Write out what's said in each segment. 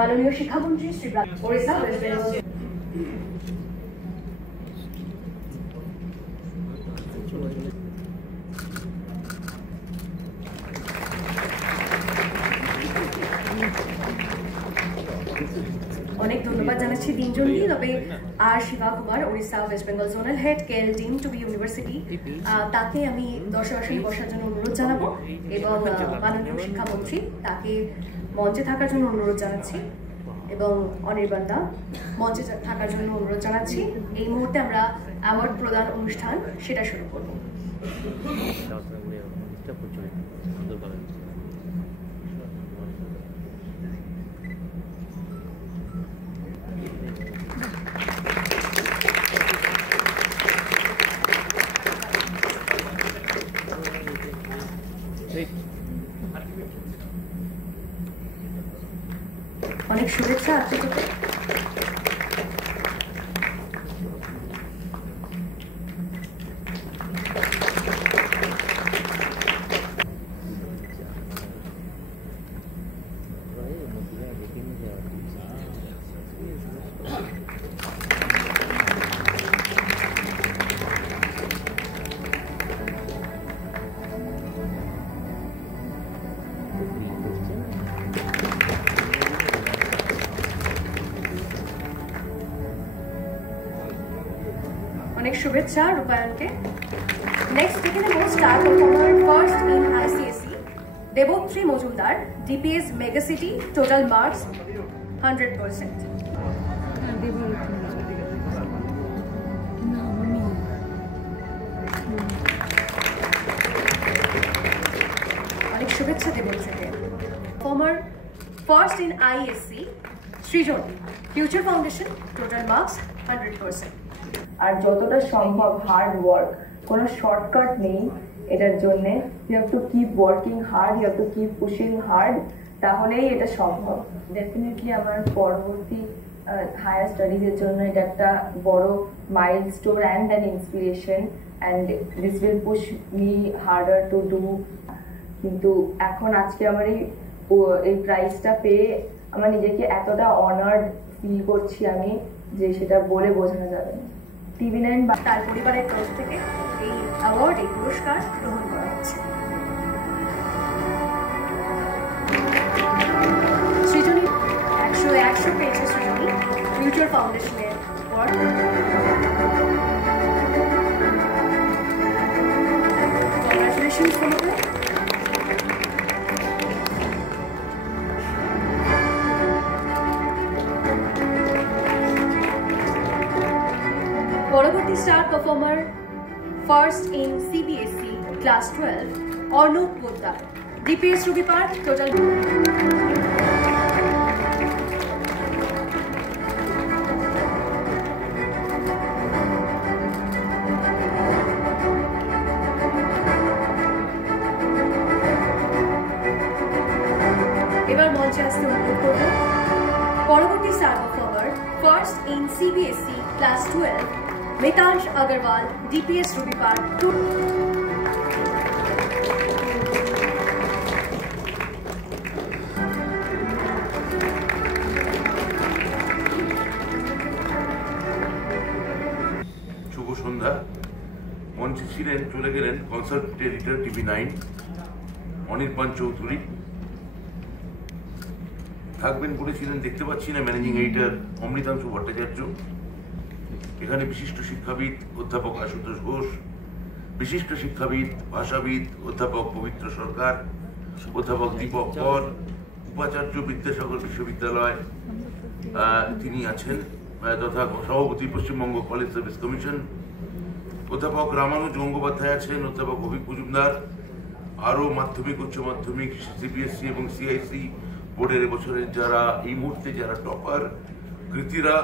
মাননীয় শিক্ষামন্ত্রী শ্রী ওড়িশা ওয়েস্ট বেঙ্গল অনেক ধন্যবাদ জানাচ্ছি তিনজনকে। তবে আর Shiva Kumar, Odisha West Bengal zonal head KL deemed to be university, তাকে আমি দর্শক আসনে বসার জন্য অনুরোধ জানাবো এবং মাননীয় শিক্ষামন্ত্রী তাকে মঞ্চে থাকার জন্য অনুরোধ জানাচ্ছি এবং অনির্বাণ দা মঞ্চে থাকার জন্য অনুরোধ জানাচ্ছি। এই মুহূর্তে আমরা অ্যাওয়ার্ড প্রদান অনুষ্ঠান সেটা শুরু করব। অনেক শুভেচ্ছা আপনাকে। অনেক শুভেচ্ছা রূপায়ণকে। নেক্সট এখানে most star performer first in ICSE Debatri Majumdar, DPS Megacity, total marks 100%। অনেক শুভেচ্ছা দেবত্রীকে। Performer first in ISC Srijan, future foundation, total marks 100%। আর যতটা সম্ভব হার্ড ওয়ার্ক, কোনো শর্টকাট নেই এটার জন্য। You have to keep working hard, you have to keep pushing hard, তাহলেই এটা সম্ভব। ডেফিনেটলি আমার পরবর্তী হায়ার স্টাডিজের জন্য এটা একটা বড় milestone and an inspiration, and this will push me harder to do. কিন্তু এখন আজকে আমার এই প্রাইজটা পেয়ে আমার নিজেকে এতটা অনার্ড ফিল করছি আমি, যে সেটা বলে বোঝানো যাবে না। TV9 বা তার পরিবারের তরফ থেকে এই অ্যাওয়ার্ড, এই পুরস্কার গ্রহণ করা হচ্ছে। সৃজনী 100 পেয়েছে সৃজনী ফিউচার ফাউন্ডেশনের পর। কংগ্রাচুলেশনস তোমাকে। পরবর্তী star performer first in CBSE class 12 Arnab Poddar, DPS Ruby Park, total. এবার মঞ্চে আসতে অনুরোধ করব পরবর্তী star performer first in CBSE class 12 Mitansh Agarwal, DPS Ruby Park. শুভ সন্ধ্যা। মঞ্চে ছিলেন, চলে গেলেন concert editor TV9 Anirban Chowdhury. থাকবেন বলেছিলেন, দেখতে পাচ্ছি না, ম্যানেজিং এডিটর অমৃতাংশু ভট্টাচার্য। এখানে বিশিষ্ট শিক্ষাবিদ অধ্যাপক আশুতোষ ঘোষ, বিশিষ্ট শিক্ষাবিদ ভাষাবিদ অধ্যাপক পবিত্র সরকার, অধ্যাপক দীপক কর, উপাচার্য বিদ্যাসাগর বিশ্ববিদ্যালয় তিনি আছেন, তথা সভাপতি পশ্চিমবঙ্গ কলেজ সার্ভিস কমিশন, অধ্যাপক রামানুজ গঙ্গোপাধ্যায় আছেন, অধ্যাপক অভিক মজুমদার, আরও মাধ্যমিক, উচ্চ মাধ্যমিক, সিবিএসসি এবং সিআইসি বোর্ডের এবছরের যারা এই মুহূর্তে যারা টপার কৃতীরা,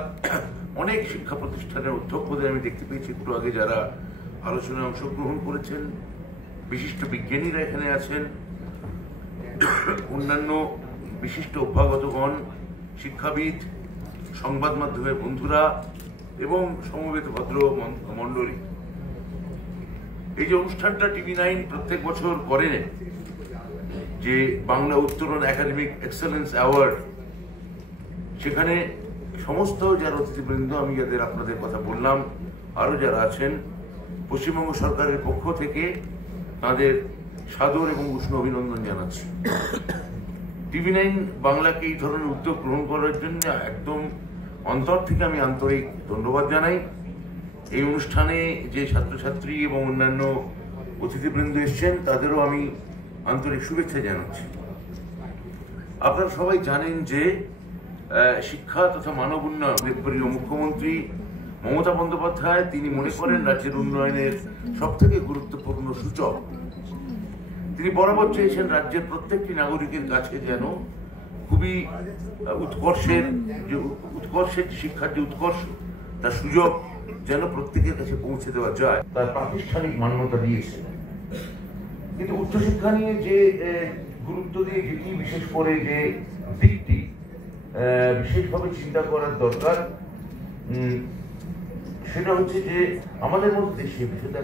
অনেক শিক্ষা প্রতিষ্ঠানের অধ্যক্ষদের আমি দেখতে পেয়েছি একটু আগে যারা আলোচনায় অংশগ্রহণ করেছেন, বিশিষ্ট বিজ্ঞানীরা এখানে আছেন, অন্যান্য বিশিষ্ট অভ্যাগতগণ, শিক্ষাবিদ, সংবাদ মাধ্যমের বন্ধুরা এবং সমবেত ভদ্র মণ্ডলী। এই যে অনুষ্ঠানটা TV9 প্রত্যেক বছর করেন, যে বাংলা উত্তরণ একাডেমিক এক্সেলেন্স অ্যাওয়ার্ড, সেখানে সমস্ত যারা অতিথিবৃন্দ, আমি যাদের আপনাদের কথা বললাম, আরও যারা আছেন, পশ্চিমবঙ্গ সরকারের পক্ষ থেকে তাদের সাদর এবং উষ্ণ অভিনন্দন জানাচ্ছি। TV9 বাংলাকে এই ধরনের উদ্যোগ গ্রহণ করার জন্য একদম অন্তর থেকে আমি আন্তরিক ধন্যবাদ জানাই। এই অনুষ্ঠানে যে ছাত্রছাত্রী এবং অন্যান্য অতিথিবৃন্দ এসছেন তাদেরও আমি আন্তরিক শুভেচ্ছা জানাচ্ছি। আপনারা সবাই জানেন যে শিক্ষা তথা মানব উন্নয়নের প্রিয় মুখ্যমন্ত্রী মমতা বন্দ্যোপাধ্যায় তিনি মনে করেন রাজ্যের উন্নয়নের সবথেকে গুরুত্বপূর্ণ সূচক। তিনি বরাবর চেয়েছেন রাজ্যের প্রত্যেকটি নাগরিকের কাছে যেন খুবই উৎকর্ষের শিক্ষার যে উৎকর্ষ তার সুযোগ যেন প্রত্যেকের কাছে পৌঁছে দেওয়া যায়, তার প্রাতিষ্ঠানিক মান্যতা দিয়েছে। কিন্তু উচ্চশিক্ষা নিয়ে যে গুরুত্ব দিয়ে যেটি বিশেষ করে যে দিকটি বিশেষভাবে চিন্তা করার দরকার, সেটা হচ্ছে যে আমাদের মতো দেশে, বিশেষত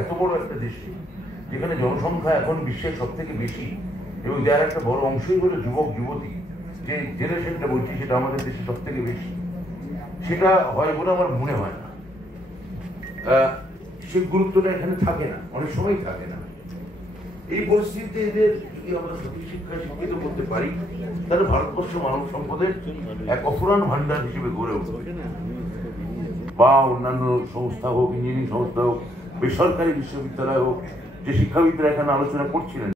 এত বড় একটা দেশে যেখানে জনসংখ্যা এখন বিশ্বের সব থেকে বেশি এবং যার একটা বড় অংশই হলো যুবক যুবতী, যে জেনারেশনটা বলছি সেটা আমাদের দেশে সব থেকে বেশি, সেটা হয় বলে আমার মনে হয় না। সেই গুরুত্বটা এখানে থাকে না, অনেক সময় থাকে না। এই পরিস্থিতিতে এদের যদি আমরা সঠিক শিক্ষায় শিক্ষিত করতে পারি তাহলে ভারতবর্ষ মানব সম্পদের এক অফুরান ভান্ডার হিসেবে গড়ে উঠবে। বা অন্যান্য সংস্থা হোক, ইঞ্জিনিয়ারিং সংস্থা হোক, বেসরকারি বিশ্ববিদ্যালয় হোক, যে শিক্ষাবিদরা এখানে আলোচনা করছিলেন,